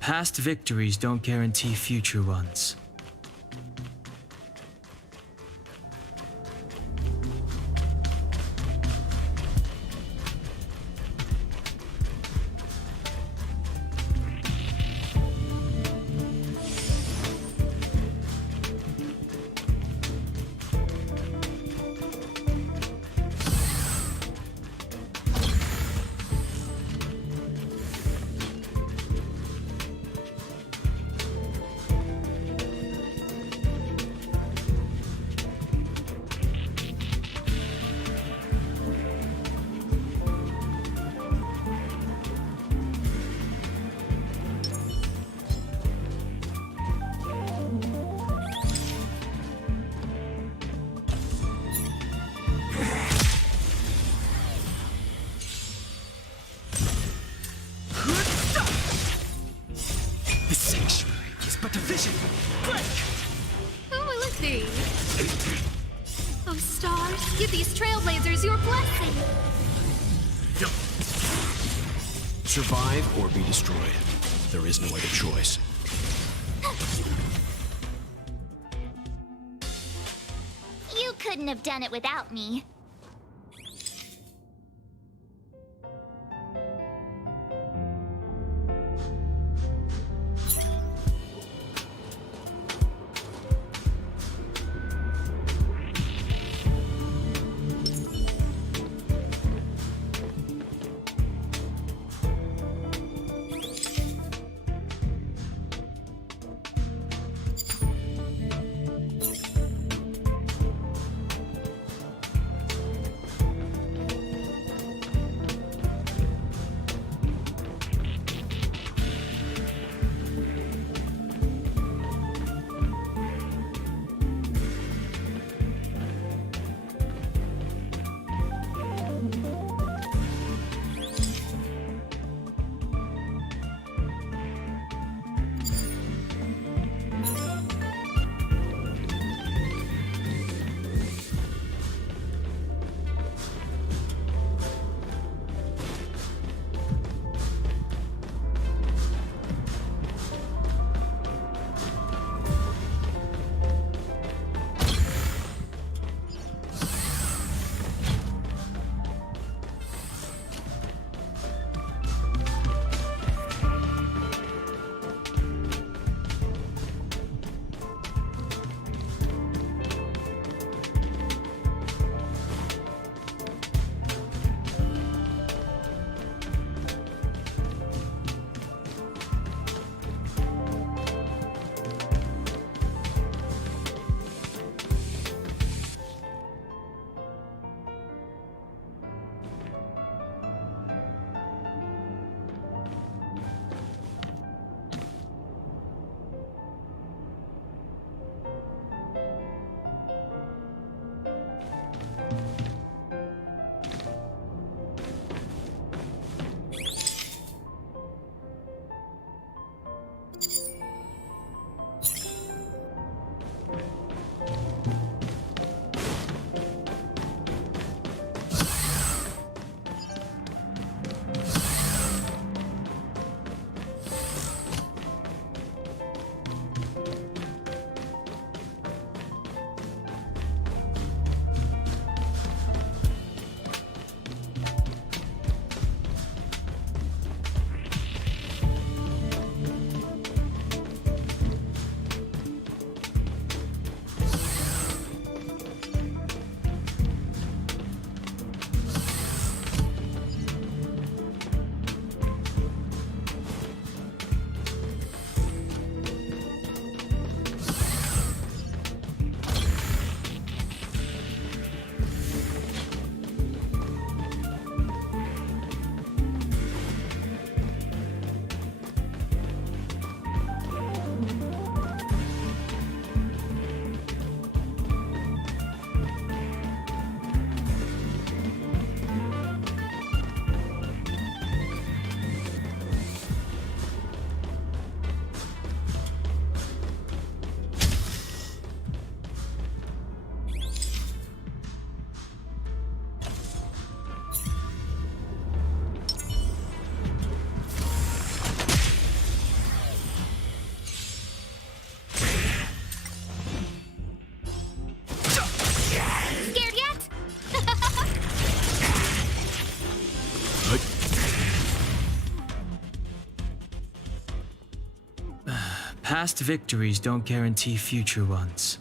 Past victories don't guarantee future ones. The sanctuary is but a vision. Break! Who will it be? Oh, stars, give these trailblazers your blessing. Survive or be destroyed. There is no other choice. You couldn't have done it without me. Past victories don't guarantee future ones.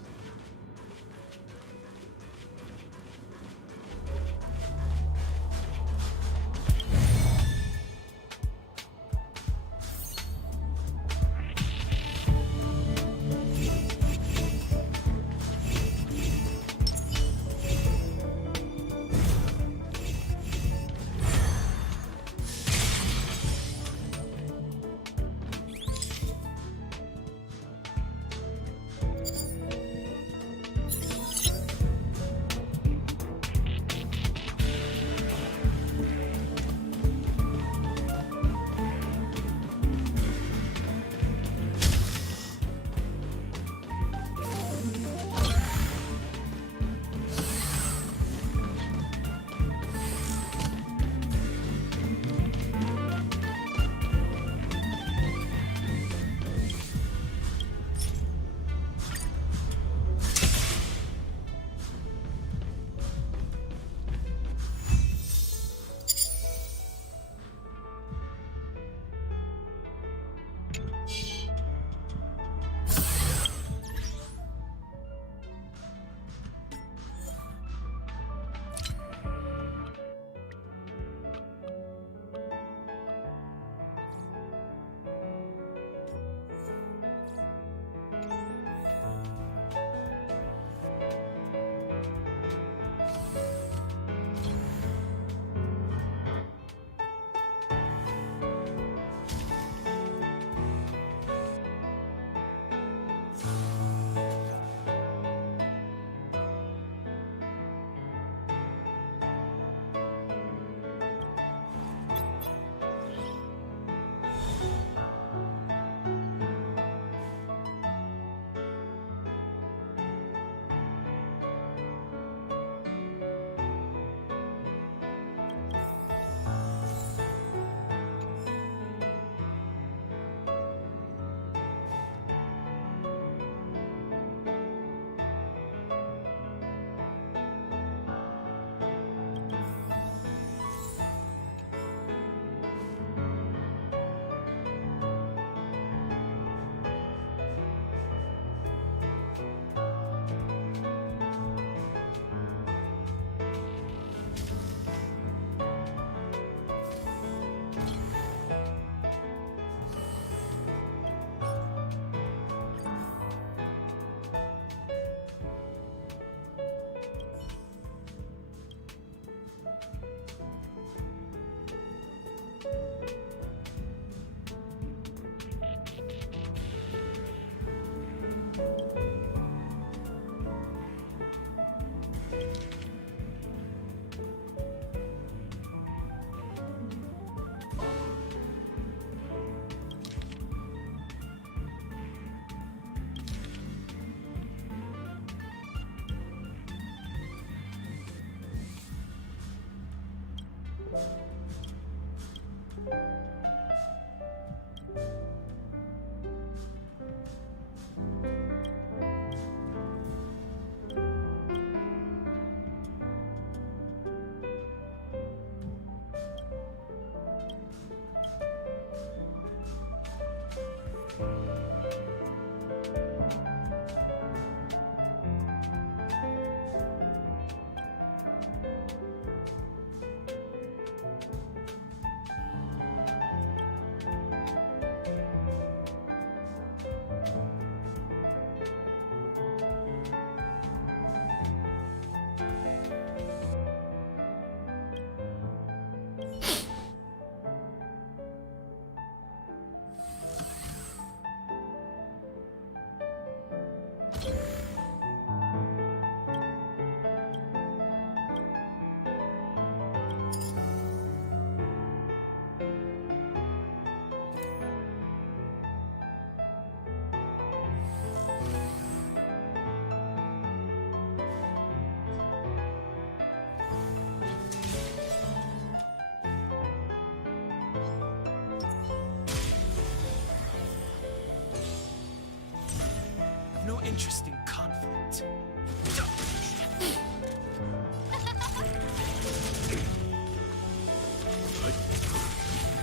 No interest in conflict.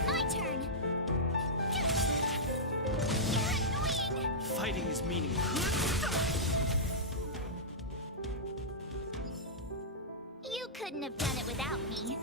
My turn. You're annoying. fighting is meaningless. You couldn't have done it without me.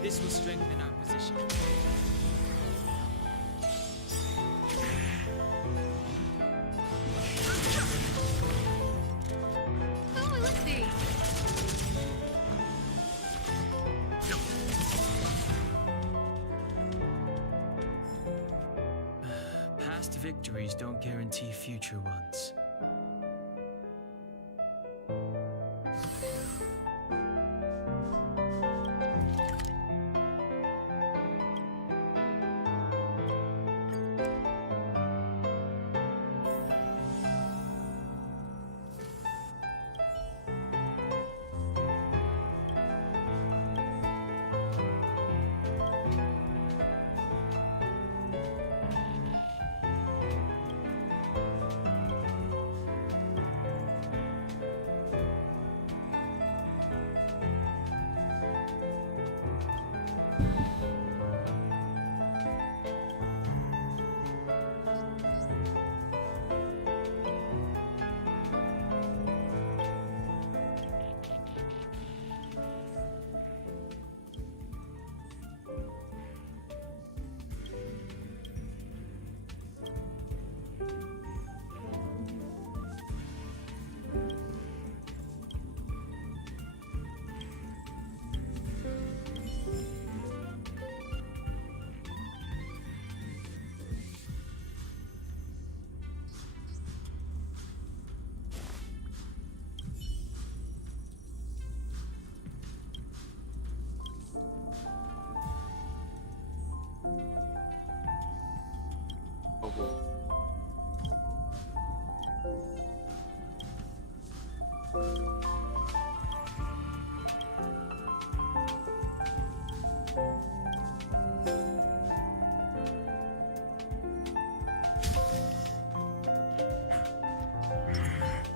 This will strengthen our position. Oh, let's see. Past victories don't guarantee future ones.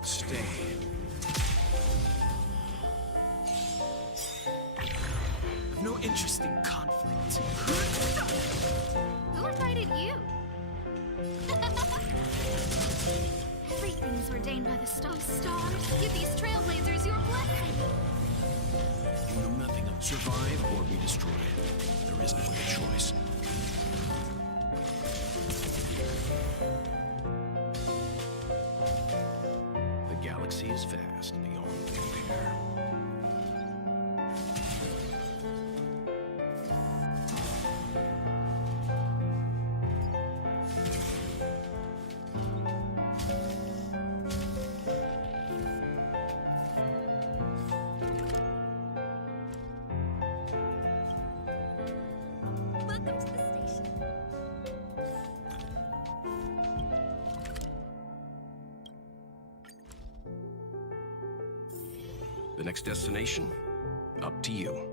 Stay. I've no interest in conflict. Who invited you? Everything is ordained by the stars. Give these trailblazers your blessing. You know nothing of survive or be destroyed. There is no other choice. The galaxy is vast beyond compare. Welcome to the station. The next destination? Up to you.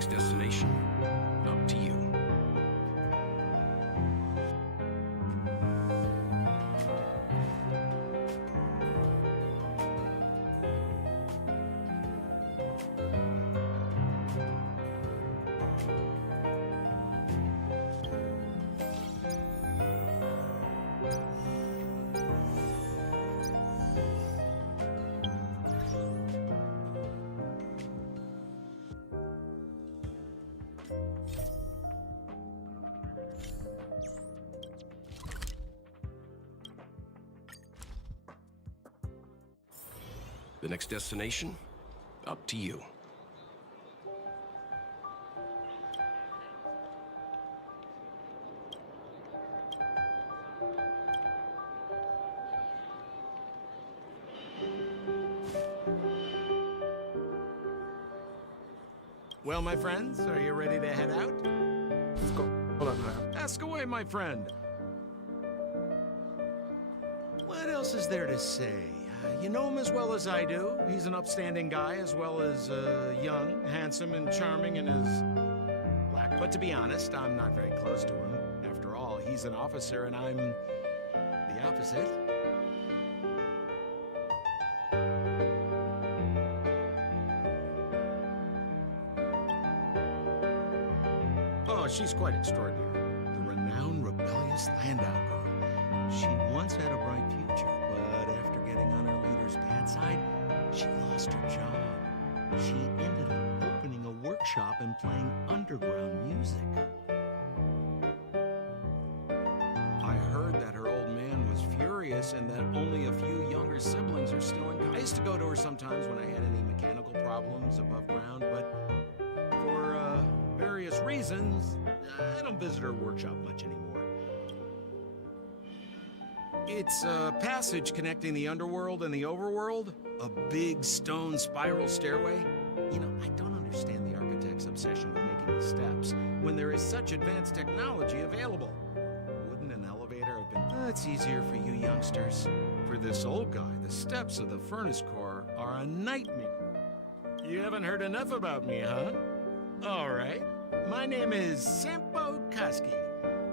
next destination, up to you. The next destination, up to you. Well, my friends, are you ready to head out? Let's go. Hold on, man. Ask away, my friend. What else is there to say? You know him as well as I do. He's an upstanding guy, as well as young, handsome, and charming in his lack. But to be honest, I'm not very close to him. After all, he's an officer, and I'm the opposite. Oh, she's quite extraordinary. The renowned, rebellious Landau girl. She once had a bright future, but after getting on her leader's bad side, she lost her job. She ended up opening a workshop and playing underground music. I heard that her old man was furious and that only a few younger siblings are still in. I used to go to her sometimes when I had any mechanical problems above ground, but for various reasons, I don't visit her workshop much anymore. It's a passage connecting the underworld and the overworld, a big stone spiral stairway. You know, I don't understand the architect's obsession with making the steps when there is such advanced technology available. Wouldn't an elevator have been... It's easier for you youngsters. For this old guy, the steps of the furnace core are a nightmare. You haven't heard enough about me, huh? All right. My name is Sampo Koski.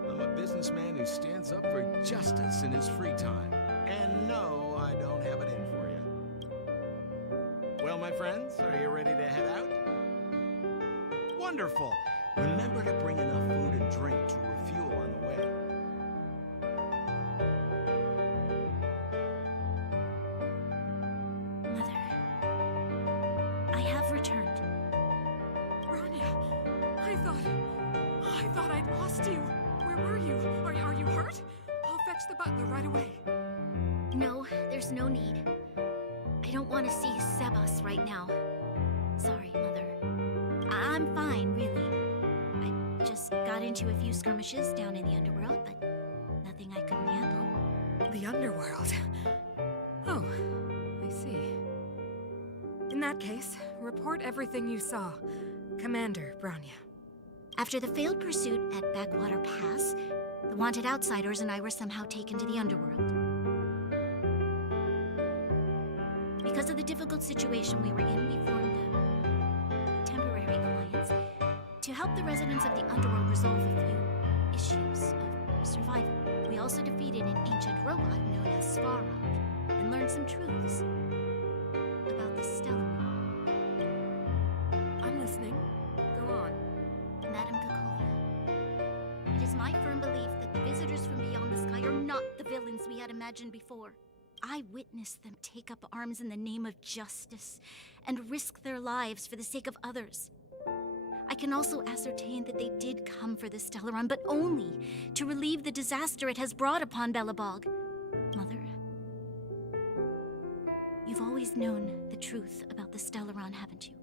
I'm a businessman who stands up for justice in his free time. And no, I don't have it in for you. Well, my friends, are you ready to head out? Wonderful. Remember to bring enough food and drink to refuel on the way. Mother, I have returned. I thought I'd lost you. Where were you? Are you hurt? I'll fetch the butler right away. No, there's no need. I don't want to see Sebas right now. Sorry, Mother. I'm fine, really. I just got into a few skirmishes down in the underworld, but nothing I couldn't handle. The underworld. Oh, I see. In that case, report everything you saw. Commander Brownia. After the failed pursuit at Backwater Pass, the wanted outsiders and I were somehow taken to the underworld. Because of the difficult situation we were in, we formed a temporary alliance to help the residents of the underworld resolve a few issues of survival. We also defeated an ancient robot known as Svarog and learned some truths about the Stellaron. I'm listening. Go on. Madam Cocolia, it is my firm belief that the visitors from beyond the sky are not the villains we had imagined before. I witnessed them take up arms in the name of justice and risk their lives for the sake of others. I can also ascertain that they did come for the Stellaron, but only to relieve the disaster it has brought upon Belobog. Mother, you've always known the truth about the Stellaron, haven't you?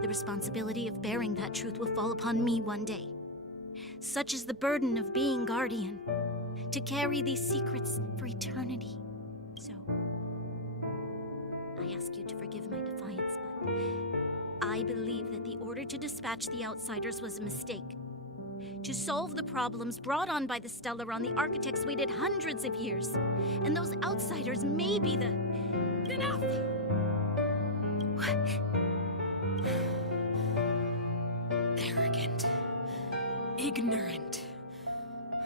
The responsibility of bearing that truth will fall upon me one day. Such is the burden of being guardian, to carry these secrets for eternity. So, I ask you to forgive my defiance, but I believe that the order to dispatch the outsiders was a mistake. To solve the problems brought on by the Stellaron, the architects waited hundreds of years, and those outsiders may be the... Enough! ignorant. Oh,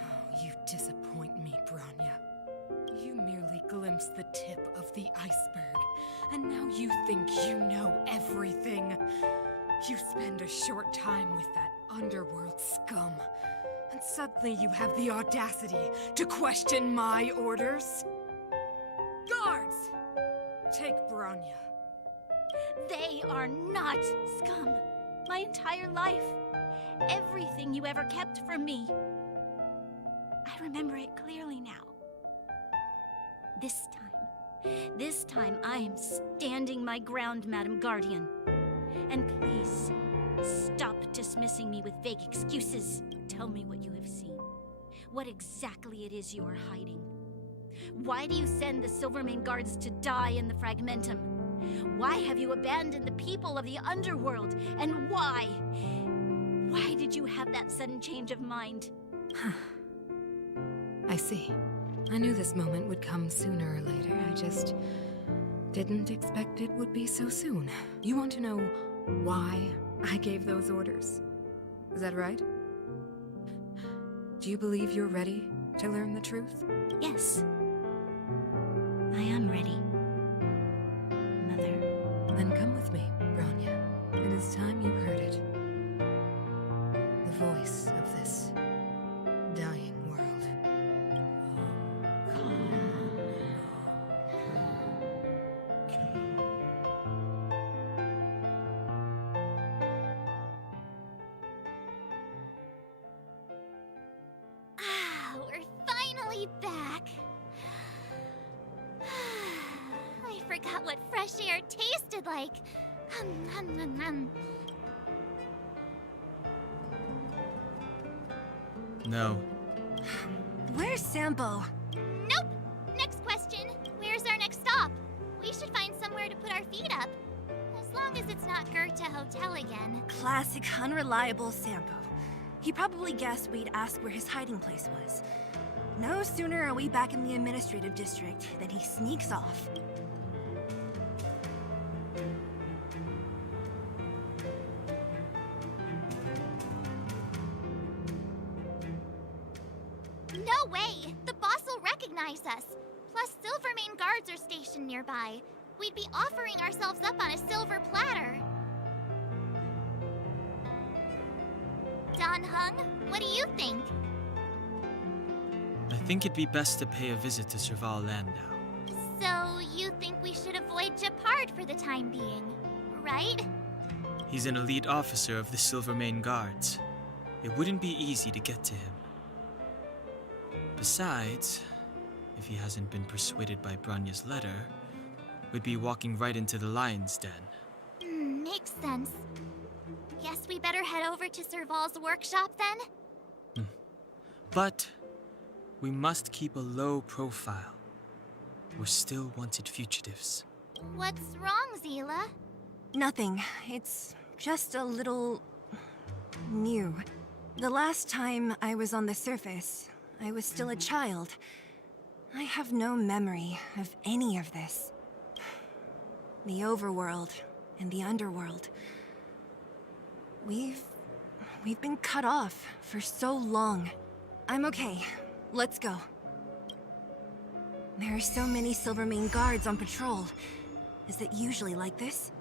you disappoint me, Bronya. You merely glimpsed the tip of the iceberg, and now you think you know everything. You spend a short time with that underworld scum, and suddenly you have the audacity to question my orders? Guards! Take Bronya. They are not scum. My entire life. Everything you ever kept from me. I remember it clearly now. This time I am standing my ground, Madam Guardian. And please, stop dismissing me with vague excuses. Tell me what you have seen. What exactly it is you are hiding. Why do you send the Silvermane Guards to die in the Fragmentum? Why have you abandoned the people of the underworld? And why? Why did you have that sudden change of mind? I see. I knew this moment would come sooner or later. I just didn't expect it would be so soon. You want to know why I gave those orders? Is that right? Do you believe you're ready to learn the truth? Yes. I am ready. Mother. Then come with me, Bronya. It is time you heard it. The voice of this dying world. We're finally back. I forgot what fresh air tasted like. No. Where's Sampo? Nope! Next question. Where's our next stop? We should find somewhere to put our feet up. As long as it's not Goethe Hotel again. Classic unreliable Sampo. He probably guessed we'd ask where his hiding place was. No sooner are we back in the administrative district than he sneaks off. No way! The boss will recognize us. Plus, Silvermane guards are stationed nearby. We'd be offering ourselves up on a silver platter. Don Hung, what do you think? I think it'd be best to pay a visit to Serval Landau. So, you think we should avoid Gepard for the time being, right? He's an elite officer of the Silvermane Guards. It wouldn't be easy to get to him. Besides, if he hasn't been persuaded by Bronya's letter, we'd be walking right into the lion's den. Makes sense. Guess we better head over to Serval's workshop then? But we must keep a low profile. We're still wanted fugitives. What's wrong, Zila? Nothing. It's just a little... new. The last time I was on the surface, I was still a child. I have no memory of any of this. The overworld and the underworld. We've been cut off for so long. I'm okay. Let's go. There are so many Silvermane guards on patrol. Is it usually like this?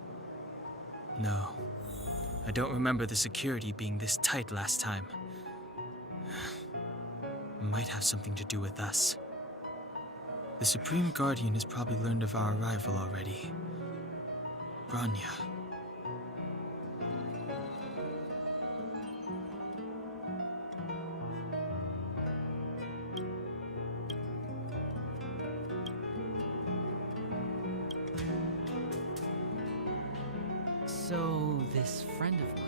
No. I don't remember the security being this tight last time. Might have something to do with us. The Supreme Guardian has probably learned of our arrival already. Bronya. So, this friend of mine...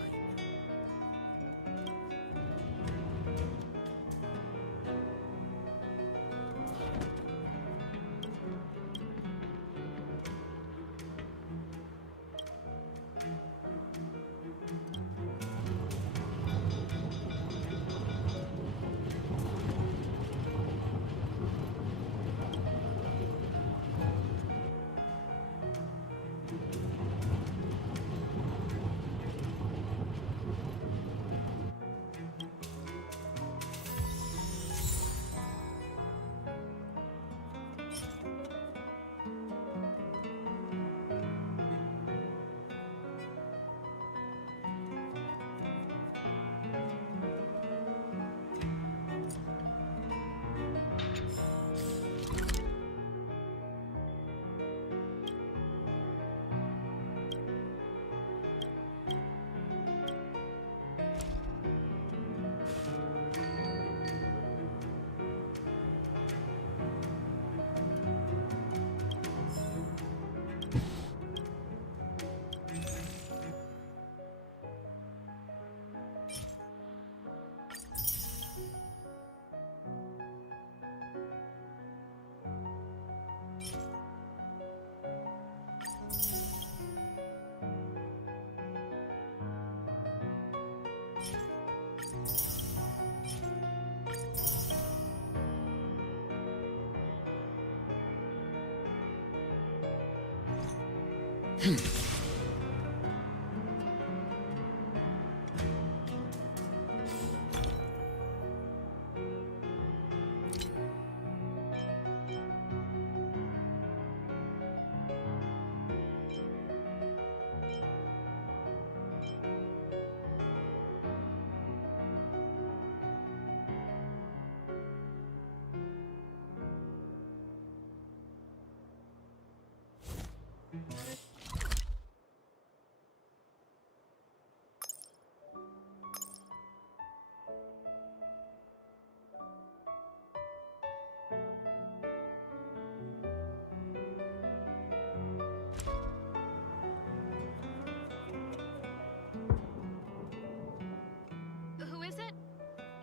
Who is it?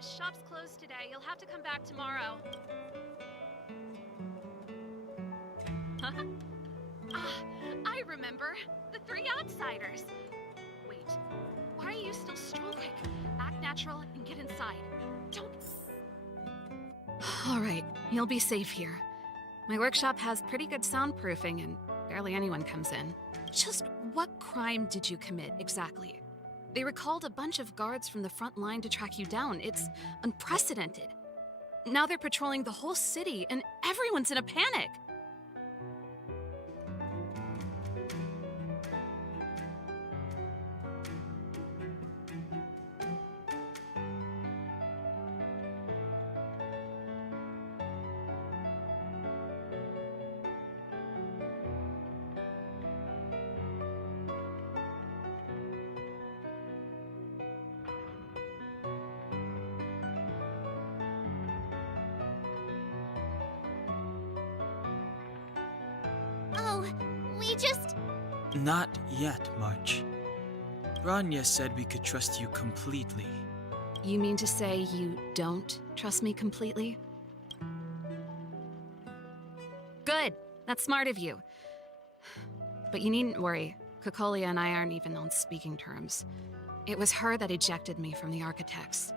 Shop's closed today. You'll have to come back tomorrow. I remember. The three outsiders. Wait, why are you still quick? Act natural and get inside. Don't... All right, you'll be safe here. My workshop has pretty good soundproofing and barely anyone comes in. Just what crime did you commit exactly? They recalled a bunch of guards from the front line to track you down. It's unprecedented. Now they're patrolling the whole city and everyone's in a panic. Oh, we just... Not yet, March. Branya said we could trust you completely. You mean to say you don't trust me completely? Good. That's smart of you. But you needn't worry. Kokolia and I aren't even on speaking terms. It was her that ejected me from the Architects.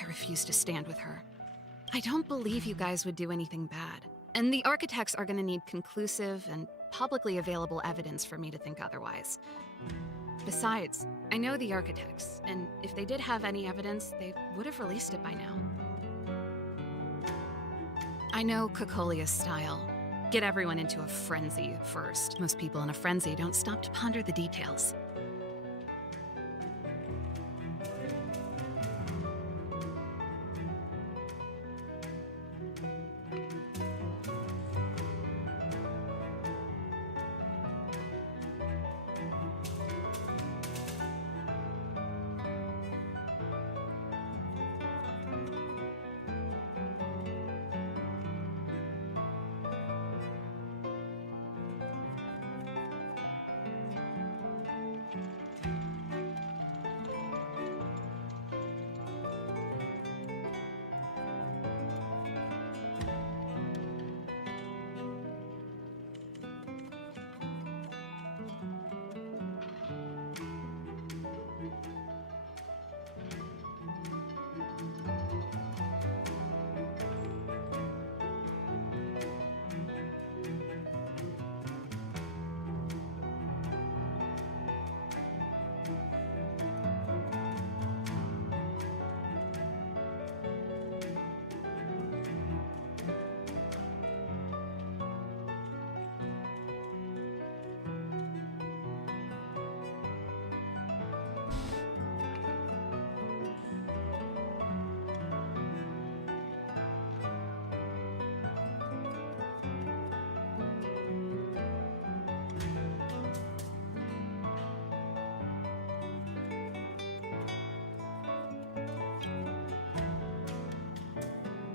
I refuse to stand with her. I don't believe you guys would do anything bad. And the Architects are gonna need conclusive and publicly available evidence for me to think otherwise. Besides, I know the Architects, and if they did have any evidence, they would have released it by now. I know Kokolia's style. Get everyone into a frenzy first. Most people in a frenzy don't stop to ponder the details.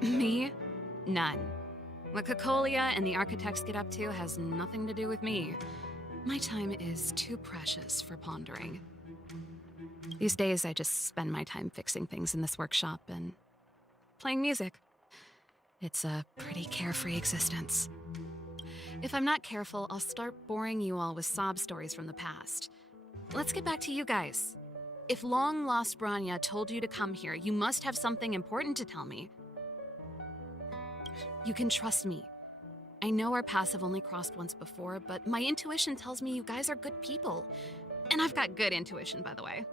Me? None. What Kokolia and the Architects get up to has nothing to do with me. My time is too precious for pondering. These days, I just spend my time fixing things in this workshop and playing music. It's a pretty carefree existence. If I'm not careful, I'll start boring you all with sob stories from the past. Let's get back to you guys. If long-lost Branya told you to come here, you must have something important to tell me. You can trust me. I know our paths have only crossed once before, but my intuition tells me you guys are good people. And I've got good intuition, by the way.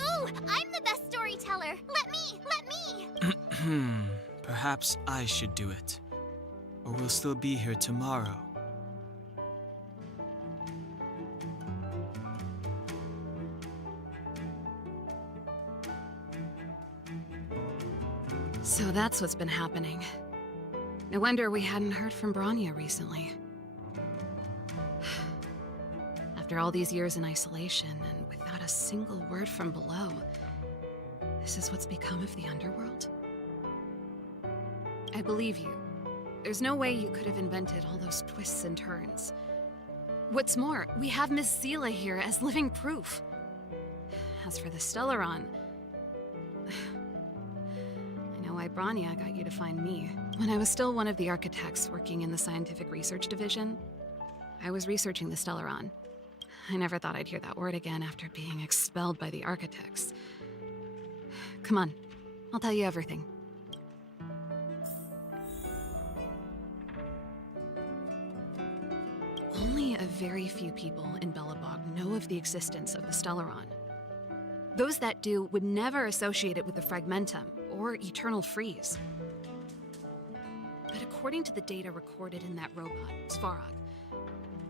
Ooh, I'm the best storyteller. Let me. Perhaps I should do it. Or we'll still be here tomorrow. So that's what's been happening. No wonder we hadn't heard from Bronya recently. After all these years in isolation and without a single word from below, this is what's become of the underworld? I believe you. There's no way you could have invented all those twists and turns. What's more, we have Miss Zila here as living proof. As for the Stellaron, I know why Bronya got you to find me. When I was still one of the architects working in the scientific research division, I was researching the Stellaron. I never thought I'd hear that word again after being expelled by the architects. Come on, I'll tell you everything. Only a very few people in Belobog know of the existence of the Stellaron. Those that do would never associate it with the Fragmentum or Eternal Freeze. But according to the data recorded in that robot, Svarog,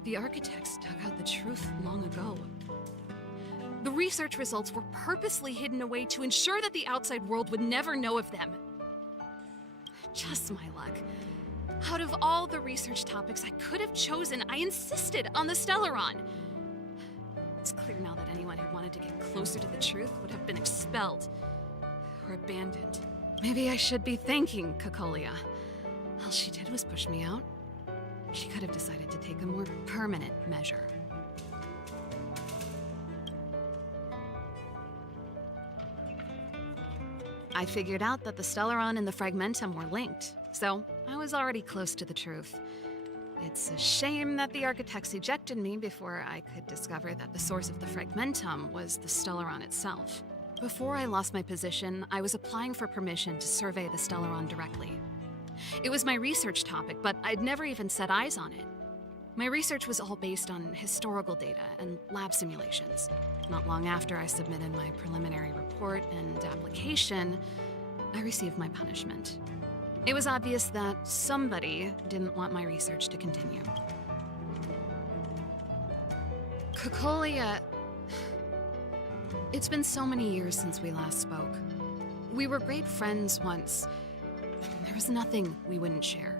the architects dug out the truth long ago. The research results were purposely hidden away to ensure that the outside world would never know of them. Just my luck. Out of all the research topics I could have chosen, I insisted on the Stellaron. It's clear now that anyone who wanted to get closer to the truth would have been expelled or abandoned. Maybe I should be thanking Cocolia. All she did was push me out. She could have decided to take a more permanent measure. I figured out that the Stellaron and the Fragmentum were linked, so I was already close to the truth. It's a shame that the architects ejected me before I could discover that the source of the Fragmentum was the Stellaron itself. Before I lost my position, I was applying for permission to survey the Stellaron directly. It was my research topic, but I'd never even set eyes on it. My research was all based on historical data and lab simulations. Not long after I submitted my preliminary report and application, I received my punishment. It was obvious that somebody didn't want my research to continue. Cocolia... It's been so many years since we last spoke. We were great friends once. There was nothing we wouldn't share.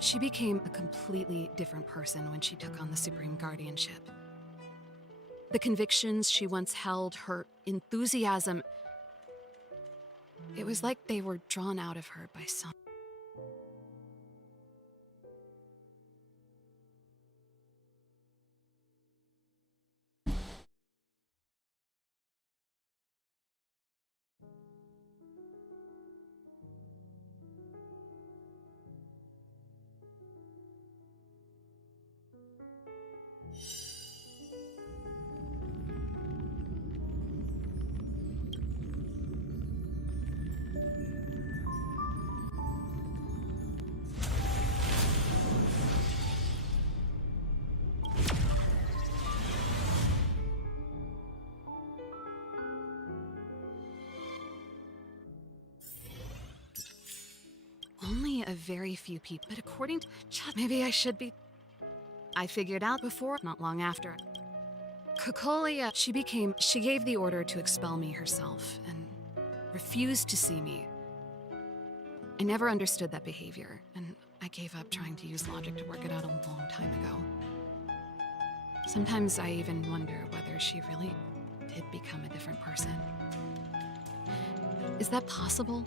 She became a completely different person when she took on the Supreme Guardianship. The convictions she once held, her enthusiasm, it was like they were drawn out of her by some... Only a very few people, but according to... Maybe I should be... I figured out before, not long after. Cocolia, she gave the order to expel me herself, and refused to see me. I never understood that behavior, and I gave up trying to use logic to work it out a long time ago. Sometimes I even wonder whether she really did become a different person. Is that possible?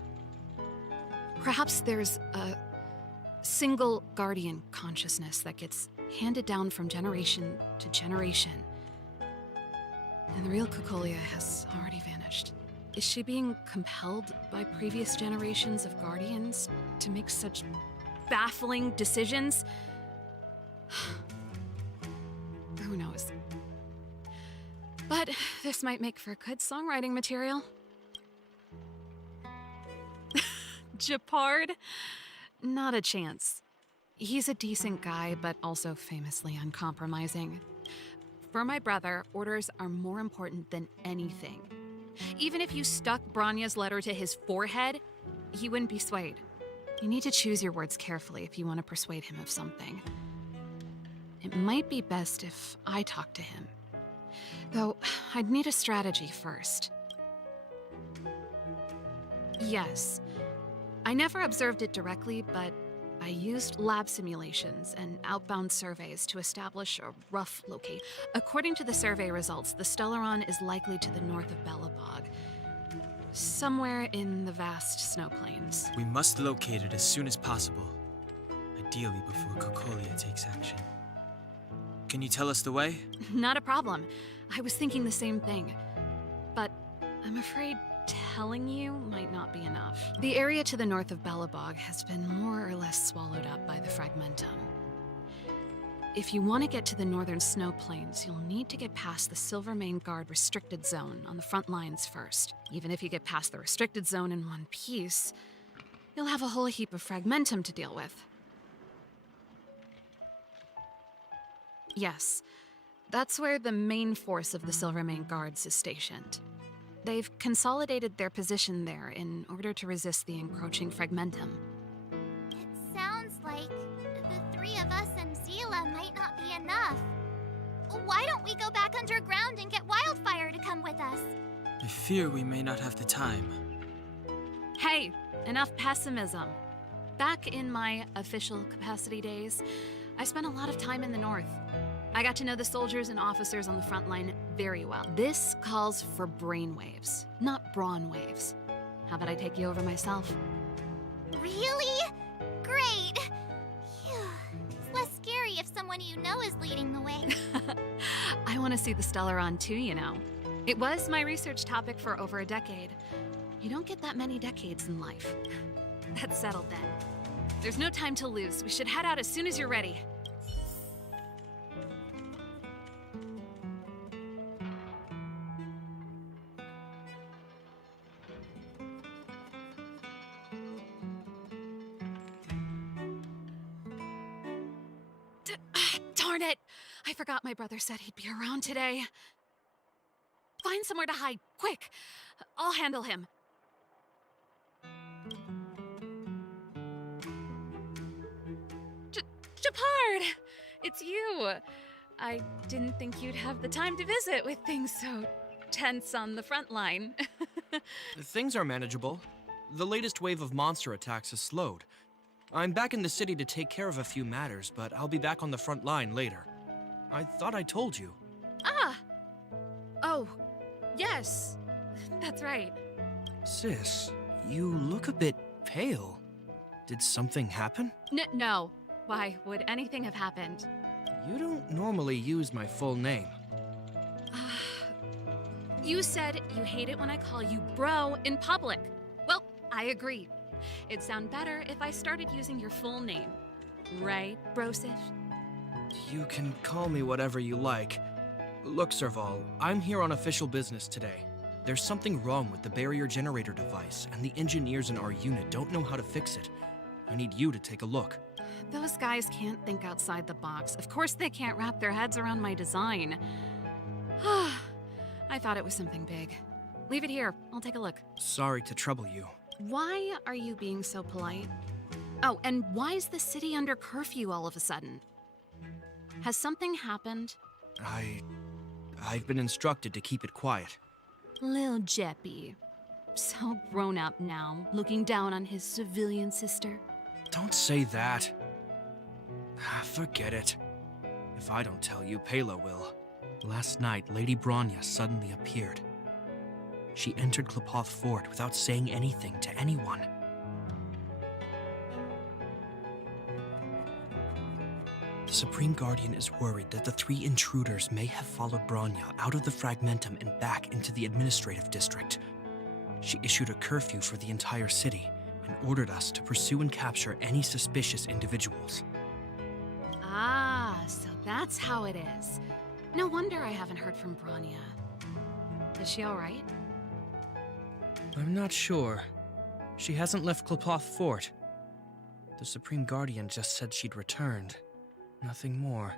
Perhaps there's a single guardian consciousness that gets handed down from generation to generation. And the real Cocolia has already vanished. Is she being compelled by previous generations of guardians to make such baffling decisions? Who knows? But this might make for good songwriting material. Japard? Not a chance. He's a decent guy, but also famously uncompromising. For my brother, orders are more important than anything. Even if you stuck Bronya's letter to his forehead, he wouldn't be swayed. You need to choose your words carefully if you want to persuade him of something. It might be best if I talk to him. Though, I'd need a strategy first. Yes. I never observed it directly, but I used lab simulations and outbound surveys to establish a rough location. According to the survey results, the Stellaron is likely to the north of Belobog, somewhere in the vast snow plains. We must locate it as soon as possible, ideally before Cocolia takes action. Can you tell us the way? Not a problem. I was thinking the same thing. But I'm afraid telling you might not be enough. The area to the north of Belobog has been more or less swallowed up by the Fragmentum. If you want to get to the northern snow plains, you'll need to get past the Silvermane Guard restricted zone on the front lines first. Even if you get past the restricted zone in one piece, you'll have a whole heap of Fragmentum to deal with. Yes, that's where the main force of the Silvermane Guards is stationed. They've consolidated their position there in order to resist the encroaching Fragmentum. It sounds like the three of us and Zila might not be enough. Why don't we go back underground and get Wildfire to come with us? I fear we may not have the time. Hey, enough pessimism. Back in my official capacity days, I spent a lot of time in the north. I got to know the soldiers and officers on the front line very well. This calls for brainwaves, not brawn waves. How about I take you over myself? Really? Great! Phew. It's less scary if someone you know is leading the way. I want to see the Stellaron too, you know. It was my research topic for over a decade. You don't get that many decades in life. That's settled then. There's no time to lose. We should head out as soon as you're ready. Darn it! I forgot my brother said he'd be around today. Find somewhere to hide, quick! I'll handle him. Japard! It's you! I didn't think you'd have the time to visit with things so tense on the front line. Things are manageable. The latest wave of monster attacks has slowed. I'm back in the city to take care of a few matters, but I'll be back on the front line later. I thought I told you. Ah! Oh, yes. That's right. Sis, you look a bit pale. Did something happen? No. Why would anything have happened? You don't normally use my full name. You said you hate it when I call you bro in public. Well, I agree. It'd sound better if I started using your full name. Right, Brosif? You can call me whatever you like. Look, Serval, I'm here on official business today. There's something wrong with the barrier generator device, and the engineers in our unit don't know how to fix it. I need you to take a look. Those guys can't think outside the box. Of course they can't wrap their heads around my design. I thought it was something big. Leave it here. I'll take a look. Sorry to trouble you. Why are you being so polite? Oh, and why is the city under curfew all of a sudden? Has something happened? I've been instructed to keep it quiet. Lil Jeppy. So grown up now, looking down on his civilian sister. Don't say that. Forget it. If I don't tell you, Pela will. Last night, Lady Bronya suddenly appeared. She entered Klepoth Fort without saying anything to anyone. The Supreme Guardian is worried that the three intruders may have followed Bronya out of the Fragmentum and back into the administrative district. She issued a curfew for the entire city and ordered us to pursue and capture any suspicious individuals. Ah, so that's how it is. No wonder I haven't heard from Bronya. Is she alright? I'm not sure. She hasn't left Klapoth Fort. The Supreme Guardian just said she'd returned. Nothing more.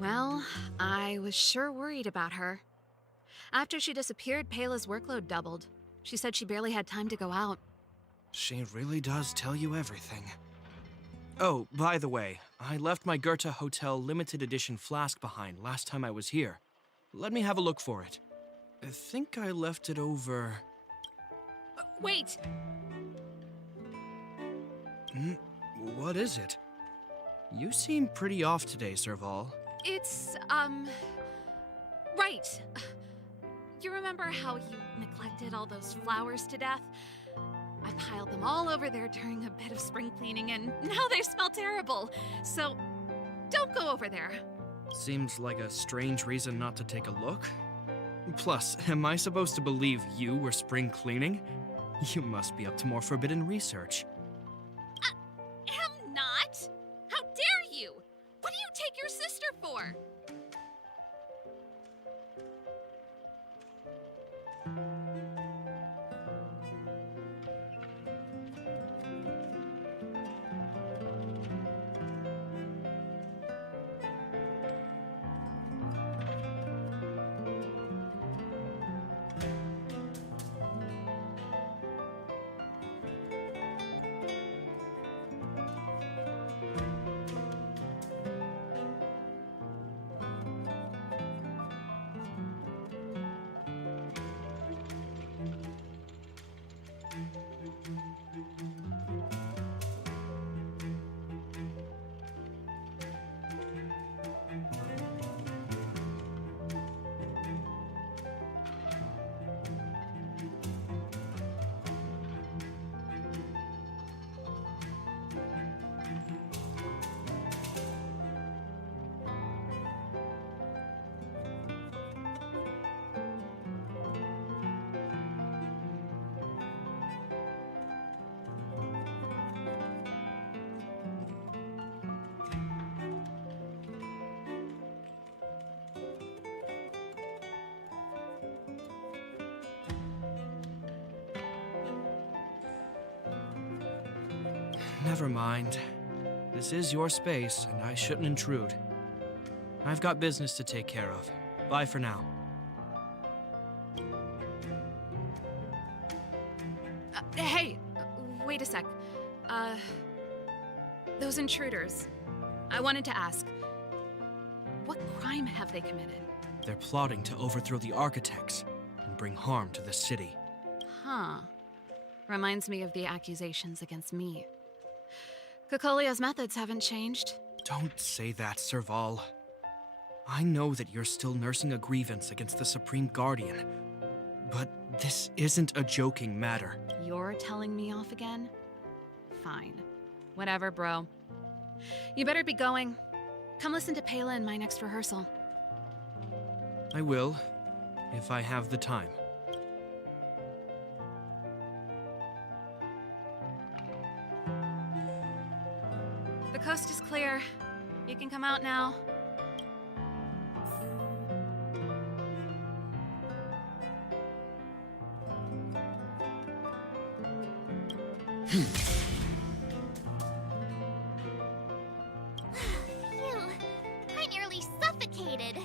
Well, I was sure worried about her. After she disappeared, Pela's workload doubled. She said she barely had time to go out. She really does tell you everything. Oh, by the way, I left my Goethe Hotel limited edition flask behind last time I was here. Let me have a look for it. I think I left it over... Wait! What is it? You seem pretty off today, Serval. It's, right. You remember how you neglected all those flowers to death? I piled them all over there during a bit of spring cleaning, and now they smell terrible. So, don't go over there. Seems like a strange reason not to take a look. Plus, am I supposed to believe you were spring cleaning? You must be up to more forbidden research. Am not? How dare you? What do you take your sister for? Never mind. This is your space, and I shouldn't intrude. I've got business to take care of. Bye for now. Hey! Wait a sec. Those intruders. I wanted to ask, what crime have they committed? They're plotting to overthrow the architects and bring harm to the city. Huh. Reminds me of the accusations against me. Kokolia's methods haven't changed. Don't say that, Serval. I know that you're still nursing a grievance against the Supreme Guardian, but this isn't a joking matter. You're telling me off again? Fine. Whatever, bro. You better be going. Come listen to Pela in my next rehearsal. I will, if I have the time. The coast is clear. You can come out now. I nearly suffocated.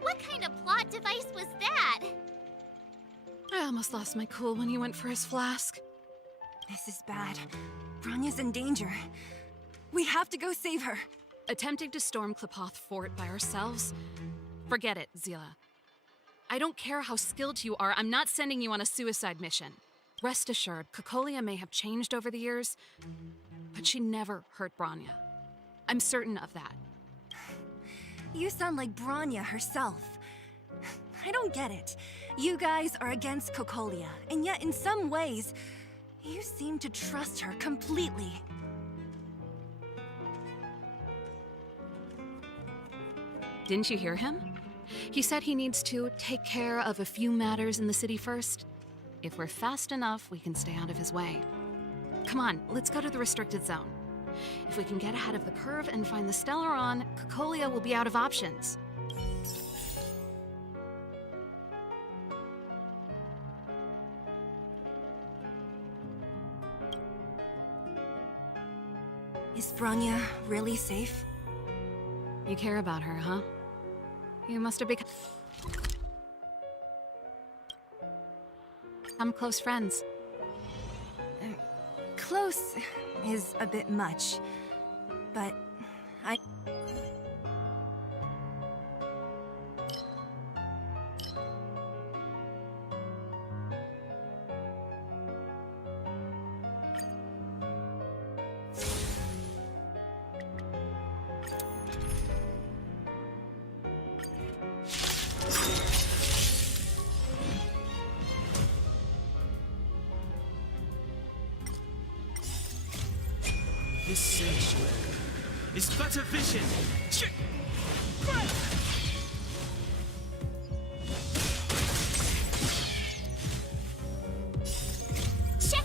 What kind of plot device was that? I almost lost my cool when he went for his flask. This is bad. Bronya's in danger. We have to go save her. Attempting to storm Klipoth Fort by ourselves? Forget it, Zila. I don't care how skilled you are, I'm not sending you on a suicide mission. Rest assured, Cocolia may have changed over the years, but she never hurt Bronya. I'm certain of that. You sound like Bronya herself. I don't get it. You guys are against Cocolia, and yet in some ways, you seem to trust her completely. Didn't you hear him? He said he needs to take care of a few matters in the city first. If we're fast enough, we can stay out of his way. Come on, let's go to the restricted zone. If we can get ahead of the curve and find the Stellaron, Cocolia will be out of options. Is Bronya really safe? You care about her, huh? You must have become close friends. Close is a bit much, but I... This sanctuary is but a vision. Check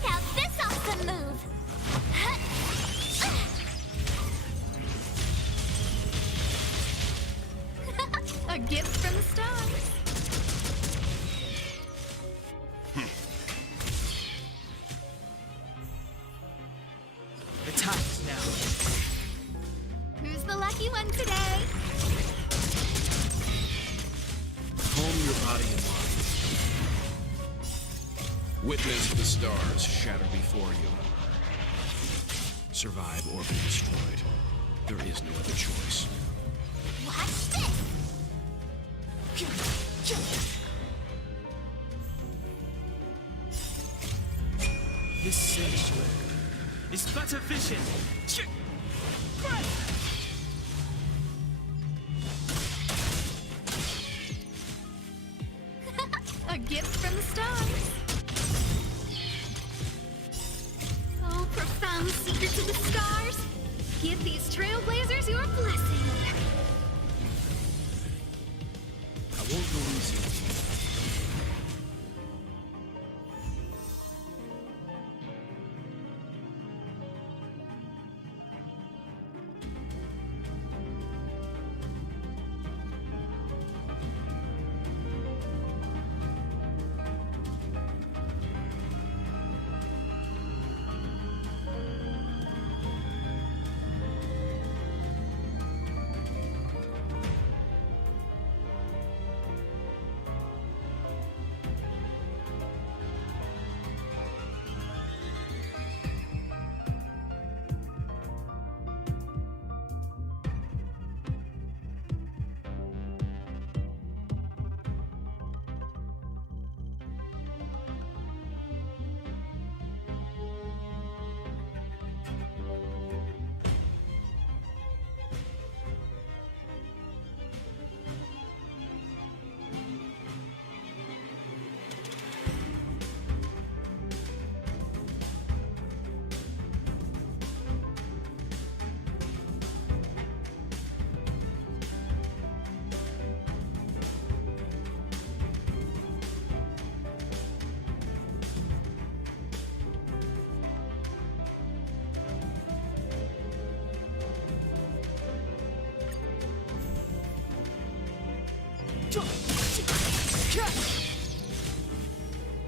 out this awesome move! A gift from the stars. The time is now. Who's the lucky one today? Calm your body and mind. Witness the stars shatter before you. Survive or be destroyed. There is no other choice. Watch this! This sanctuary is but a vision. A gift from the stars. Oh, profound secrets of the stars. Give these trailblazers your blessing. I won't go easy on you.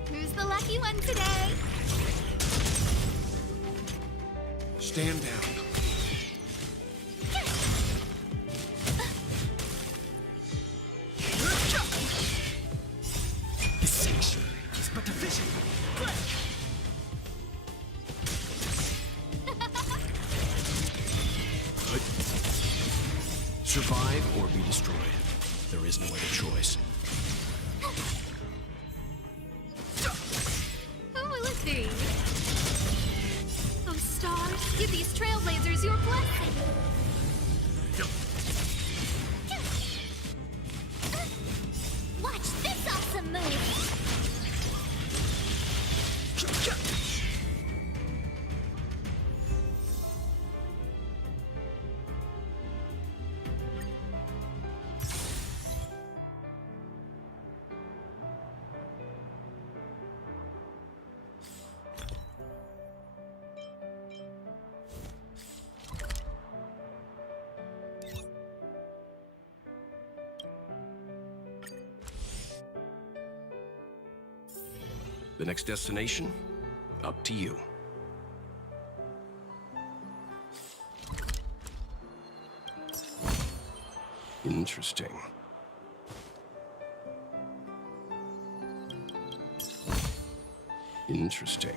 Who's the lucky one today? Stand down. His signature is but a vision. Good. Survive or be destroyed. There is no other choice. Who will it be? Oh, stars, give these trailblazers your blessing. Watch this awesome move! The next destination? Up to you. Interesting. Interesting.